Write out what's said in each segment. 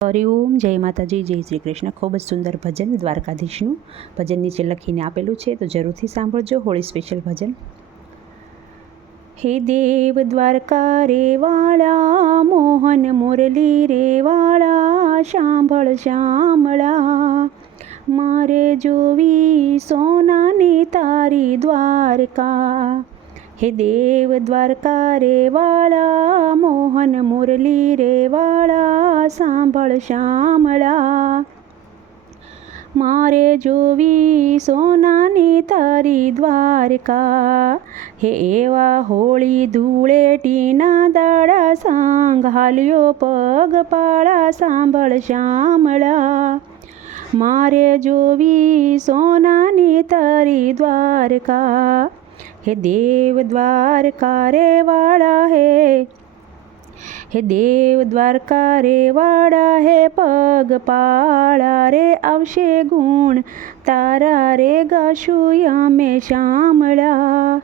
હરિઓમ, જય માતાજી, જય શ્રી કૃષ્ણ. ખૂબ જ સુંદર ભજન દ્વારકાધીશનું ભજન નીચે લખીને આપેલું છે, તો જરૂરથી સાંભળજો. હોળી સ્પેશિયલ ભજન. હે દેવ દ્વારકા રે વાળા, મોહન મુરલી રે વાળા, સાંભળ શામળા, મારે જોવી સોનાની તારી દ્વારકા. હે દેવ દ્વારકા રે વાળા, મોહન મુરલી રે વાળા, સાંભળ શામળા, મારે જોવી સોનાની તારી દ્વારકા. હે એવા હોળી ધૂળેટીના દાડા, સાંગ હાલ્યો પગપાળા, સાંભળ શામળા, મારે જોવી સોનાની તારી દ્વારકા. હે દેવ દ્વારકા રે વાળા, હે દેવ દ્વારકા રે વાળા, હે પગપાળા રે આવશે ગુણ તારા રે, ગાશું અમે શામળા.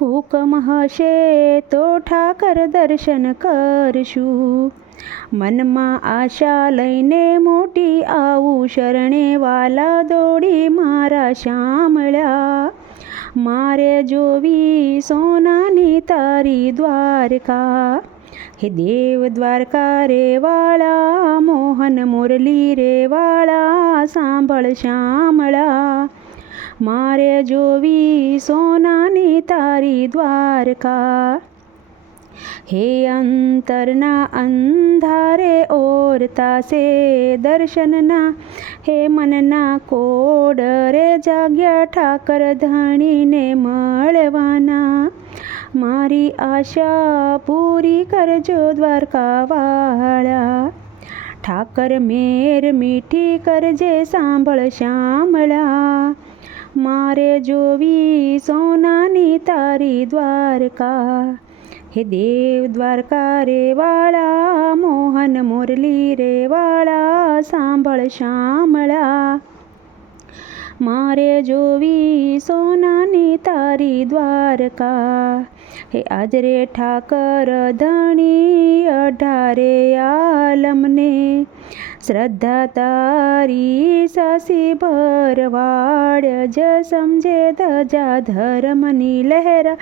હુકમ હશે તો ઠાકર દર્શન કરશું, મનમાં આશા લઈને મોટી આવું, શરણે વાલા દોડી મારા શામળા, મારે જોવી સોનાની તારી દ્વારકા. હે દેવ દ્વારકા રે વાળા, મોહન મુરલી રે વાળા, સાંભળ શામળા, મારે જોવી સોનાની તારી દ્વારકા. હે અંતરના અંધારે ઓરતા છે દર્શનના, હે મનના કોડ રે જાગ્યા ઠાકર ધણીને મળવાના, મારી આશા પૂરી કરજો દ્વારકાવાળા. ઠાકર મેર મીઠી કરજે, સાંભળ શામળા, મારે જોવી સોનાની તારી દ્વારકા. હે દેવ દ્વારકા રે વાળા, મોહન મુરલી રે વાળા, સાંભળ શામળા, મારે જોવી સોનાની તારી દ્વારકા. હે આજરે ઠાકર ધણી અઢારે આલમને, શ્રદ્ધા તારી સાસી ભરવાડ જ સમજે ધજા ધર્મની લહેરા,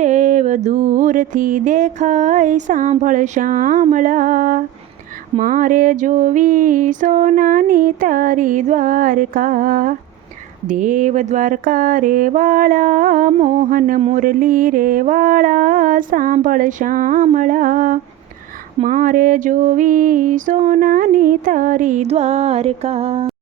દેવ દૂરથી દેખાય, સાંભળ શામળા, મારે જોવી સોનાની તારી દ્વારકા. દેવ દ્વારકા રે વાળા, મોહન મુરલી રે વાળા, સાંભળ શામળા, મારે જોવી સોનાની તારી દ્વારકા.